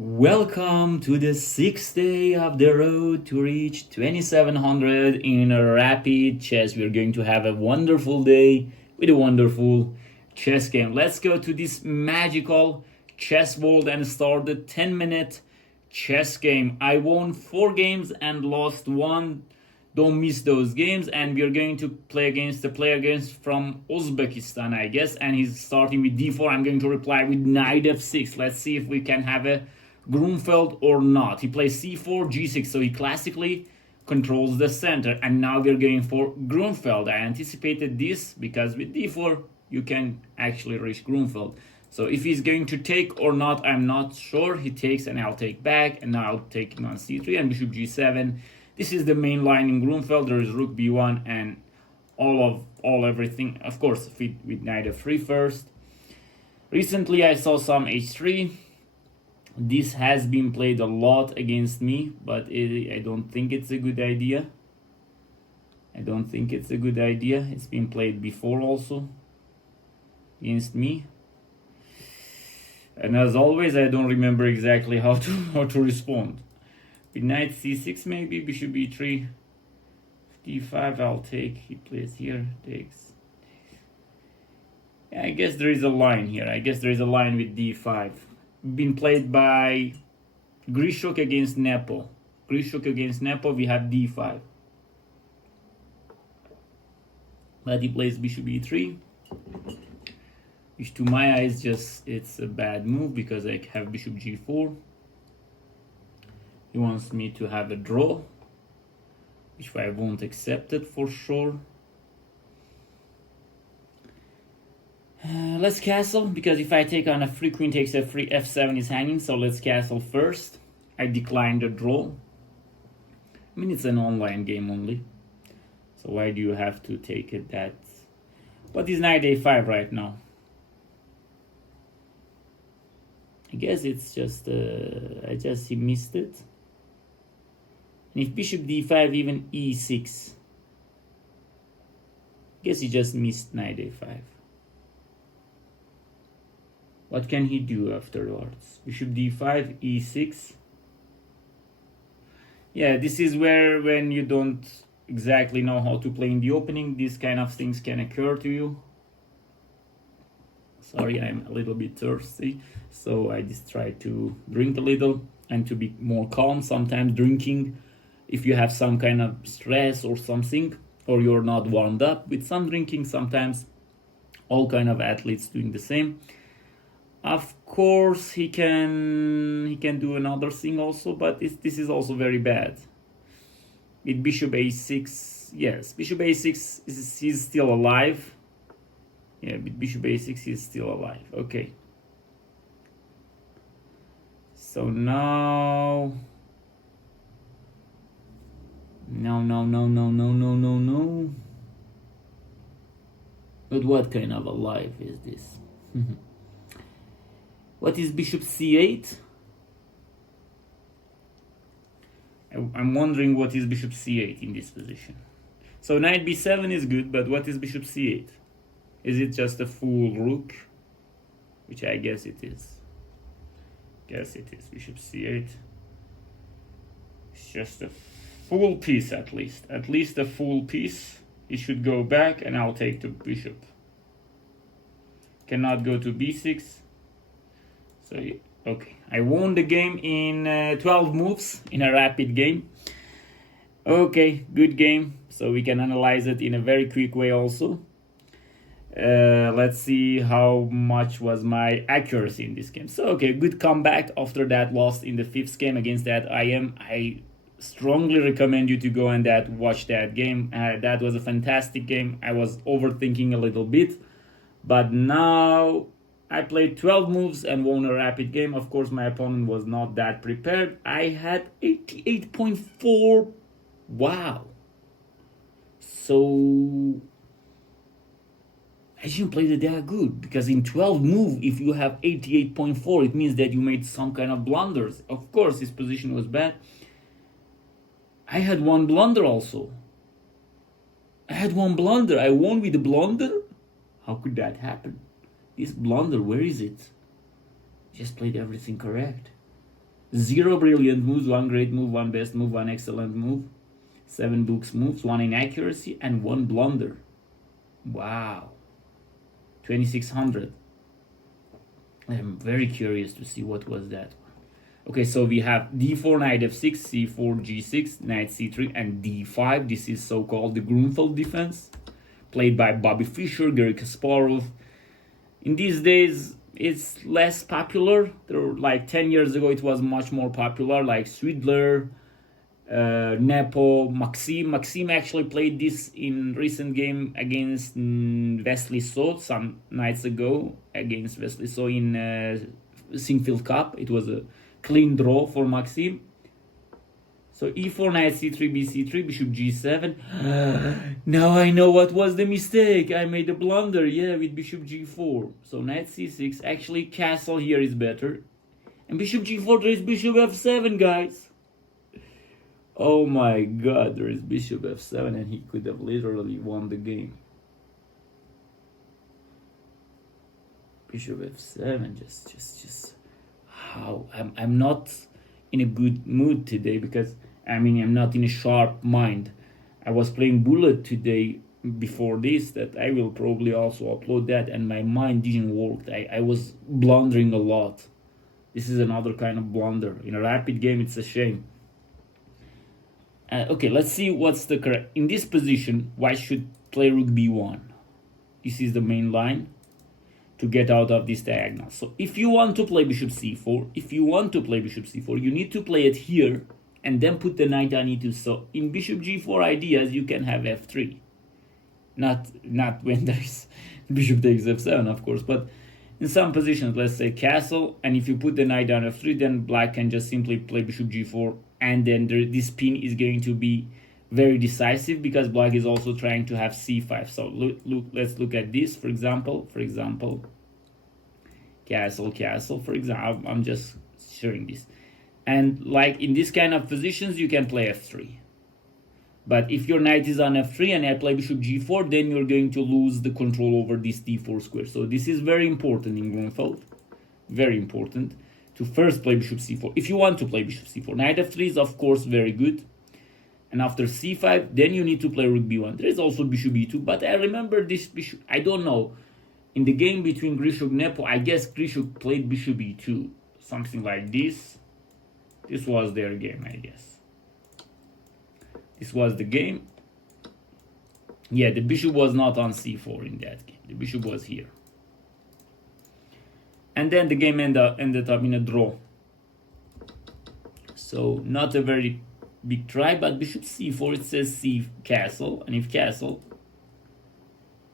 Welcome to the 6th day of the road to reach 2700 in a rapid chess. We're going to have a wonderful day with a wonderful chess game. Let's go to this magical chess world and start the 10-minute chess game. I won 4 games and lost 1. Don't miss those games. And we're going to play against the player from Uzbekistan, I guess. And he's starting with d4. I'm going to reply with knight f6. Let's see if we can have a Grunfeld or not. He plays c4, g6, so he classically controls the center. And now we're going for Grunfeld. I anticipated this because with d4 you can actually reach Grunfeld. So if he's going to take or not, I'm not sure. He takes and I'll take back, and now I'll take him on c3 and bishop g7. This is the main line in Grunfeld. There is rook b1 and everything. Of course, with knight f3 first. Recently I saw some h3. This has been played a lot against me, but I don't think it's a good idea. It's been played before also against me. And as always, I don't remember exactly how to respond. With knight c6 maybe, bishop b3, d5 I'll take. He plays here, takes. Yeah, I guess there is a line here. With d5. Been played by Grishuk against Nepo. We have d5. But he plays bishop e3, which to my eyes it's a bad move because I have bishop g4. He wants me to have a draw, which I won't accept it for sure. Let's castle, because if I take on a free queen takes f3, f7 is hanging, so let's castle first. I decline the draw. I mean, it's an online game only, so why do you have to take it that? What is knight a5 right now? I guess it's just, he missed it. And if bishop d5, even e6. I guess he just missed knight a5. What can he do afterwards? Bishop d5, e6. Yeah, this is where when you don't exactly know how to play in the opening, these kind of things can occur to you. Sorry, I'm a little bit thirsty, so I just try to drink a little and to be more calm. Sometimes drinking, if you have some kind of stress or something, or you're not warmed up with some drinking, sometimes all kind of athletes doing the same. Of course, he can do another thing also, but this is also very bad. With bishop a6, yes, bishop a6 he's still alive. Yeah, with bishop a6 he's still alive. Okay. So now, no. But what kind of alive is this? What is bishop c8? I'm wondering what is bishop c8 in this position. So knight b7 is good, but what is bishop c8? Is it just a full rook? Which I guess it is. Bishop c8. It's just a full piece at least. At least a full piece. It should go back and I'll take the bishop. Cannot go to b6. So, okay, I won the game in 12 moves in a rapid game. Okay, good game. So we can analyze it in a very quick way also. Let's see how much was my accuracy in this game. So, okay, good comeback after that loss in the 5th game against that IM. I strongly recommend you to go and watch that game. That was a fantastic game. I was overthinking a little bit, but now I played 12 moves and won a rapid game. Of course, my opponent was not that prepared. I had 88.4. Wow. So I didn't play that good, because in 12 moves, if you have 88.4, it means that you made some kind of blunders. Of course, his position was bad. I had 1 blunder also. I won with a blunder? How could that happen? This blunder, where is it? Just played everything correct. 0 brilliant moves, 1 great move, 1 best move, 1 excellent move, 7 books moves, 1 inaccuracy, and 1 blunder. Wow. 2600. I'm very curious to see what was that. Okay, so we have d4, knight f6, c4, g6, knight c3, and d5. This is so-called the Grunfeld defense, played by Bobby Fischer, Garry Kasparov. In these days, it's less popular. There were, like 10 years ago, it was much more popular, like Swidler, Nepo, Maxim. Maxim actually played this in recent game against Wesley So some nights ago, against Wesley So in Sinquefield Cup. It was a clean draw for Maxim. So e4, knight c3, bc3, bishop g7. Now I know what was the mistake. I made a blunder, yeah, with bishop g4. So knight c6. Actually, castle here is better. And bishop g4, there is bishop f7, guys. Oh my god, there is bishop f7, and he could have literally won the game. Bishop f7, just how? I'm not in a good mood today because I'm not in a sharp mind. I was playing bullet today before this, that I will probably also upload that, and my mind didn't work. I was blundering a lot. This is another kind of blunder. In a rapid game, it's a shame. Okay, let's see what's the correct. In this position, white should play rook b1. This is the main line to get out of this diagonal. So if you want to play bishop c4, you need to play it here and then put the knight on e2. So in bishop g4 ideas, you can have f3. Not when there's bishop takes f7, of course, but in some positions, let's say castle, and if you put the knight on f3, then black can just simply play bishop g4, and then this pin is going to be very decisive because black is also trying to have c5. So let's look at this, for example, castle, for example. I'm just showing this. And like in this kind of positions, you can play f3. But if your knight is on f3 and I play bishop g4, then you're going to lose the control over this d4 square. So this is very important in Grunfeld. Very important to first play bishop c4. If you want to play bishop c4, knight f3 is of course very good. And after c5, then you need to play rook b1. There is also bishop e2, but I remember this bishop, I don't know. In the game between Grishuk and Nepo, I guess Grishuk played bishop e2. Something like this. This was their game, I guess. This was the game. Yeah, the bishop was not on c4 in that game. The bishop was here. And then the game ended up in a draw. So not a very big try, but bishop c4, it says c castle. And if castle,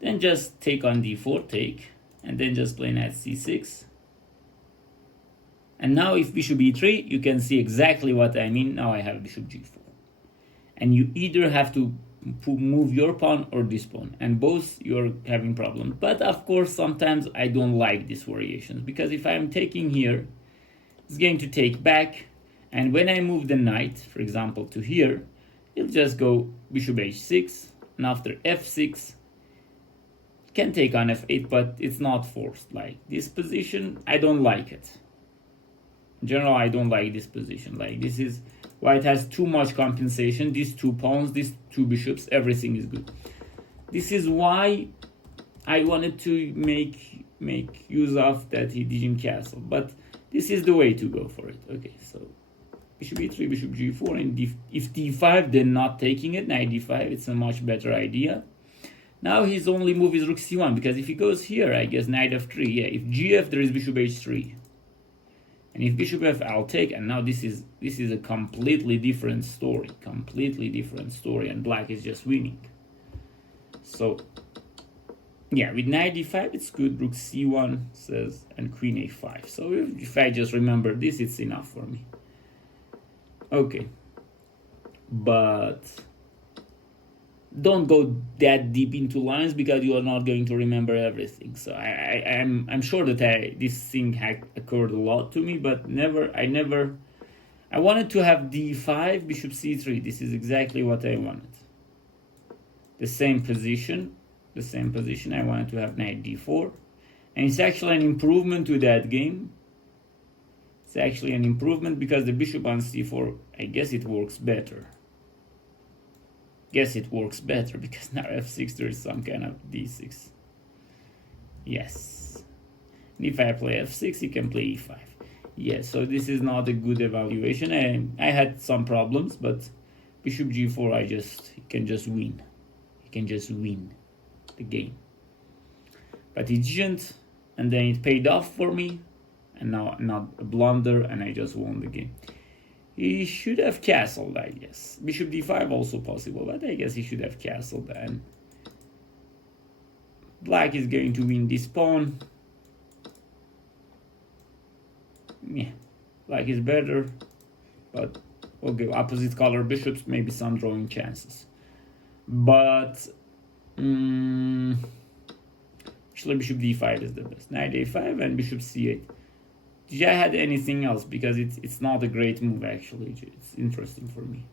then just take on d4, take. And then just play knight c6. And now if bishop e3, you can see exactly what I mean. Now I have bishop g4. And you either have to move your pawn or this pawn, and both you're having problems. But of course, sometimes I don't like these variations, because if I'm taking here, it's going to take back, and when I move the knight, for example, to here, it'll just go bishop h6, and after f6, can take on f8, but it's not forced. Like this position, I don't like it. In general, I don't like this position. Like this is white has too much compensation. These two pawns, these two bishops, everything is good. This is why I wanted to make use of that he didn't castle. But this is the way to go for it. Okay, so bishop e3, bishop g4, and if d5, then not taking it. Knight d5, it's a much better idea. Now his only move is rook c1, because if he goes here, I guess knight f3. Yeah, if gf, there is bishop h3. And if bishop f, I'll take, and now this is a completely different story. And black is just winning. So, yeah, with knight d5, it's good. Rook c1 says, and queen a5. So if I just remember this, it's enough for me. Okay. But don't go that deep into lines, because you are not going to remember everything. So I'm sure that this thing had occurred a lot to me, but I wanted to have d5, bishop c3. This is exactly what I wanted. The same position. I wanted to have knight d4, and it's actually an improvement to that game. It's actually an improvement because the bishop on c4, I guess it works better. Because now f6 there is some kind of d6. Yes. And if I play f6, you can play e5. Yes, so this is not a good evaluation. I had some problems, but bishop g4, he can just win. He can just win the game. But he didn't, and then it paid off for me, and now not a blunder, and I just won the game. He should have castled, I guess. Bishop d5 also possible, but I guess he should have castled, and black is going to win this pawn. Yeah, black is better, but okay, opposite color bishops, maybe some drawing chances. But actually bishop d5 is the best. Knight a5 and bishop c8. Did I had anything else? Because it's not a great move actually. It's interesting for me.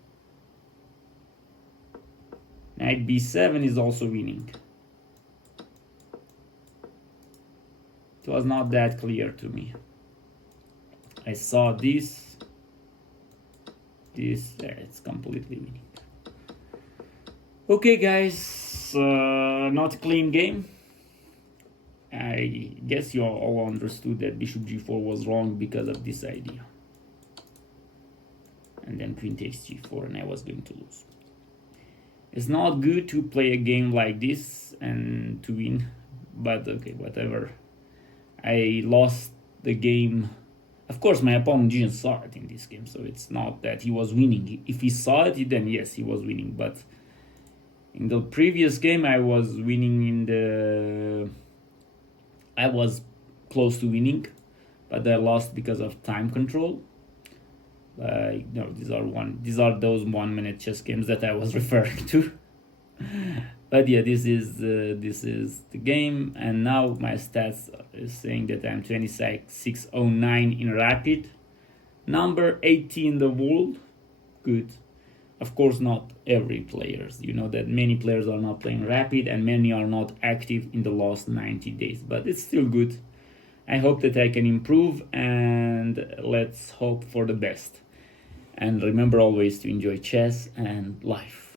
Knight b7 is also winning. It was not that clear to me. I saw this, there, it's completely winning. Okay guys, not a clean game. I guess you all understood that bishop g4 was wrong because of this idea. And then queen takes g4 and I was going to lose. It's not good to play a game like this and to win, but okay, whatever. I lost the game. Of course, my opponent didn't saw it in this game, so it's not that he was winning. If he saw it, then yes, he was winning. But in the previous game, I was winning I was close to winning, but I lost because of time control. No, these are those 1 minute chess games that I was referring to. But yeah, this is the game, and now my stats is saying that I'm 2609 in rapid, number 80 in the world. Good. Of course, not every players. You know that many players are not playing rapid, and many are not active in the last 90 days. But it's still good. I hope that I can improve, and let's hope for the best. And remember always to enjoy chess and life.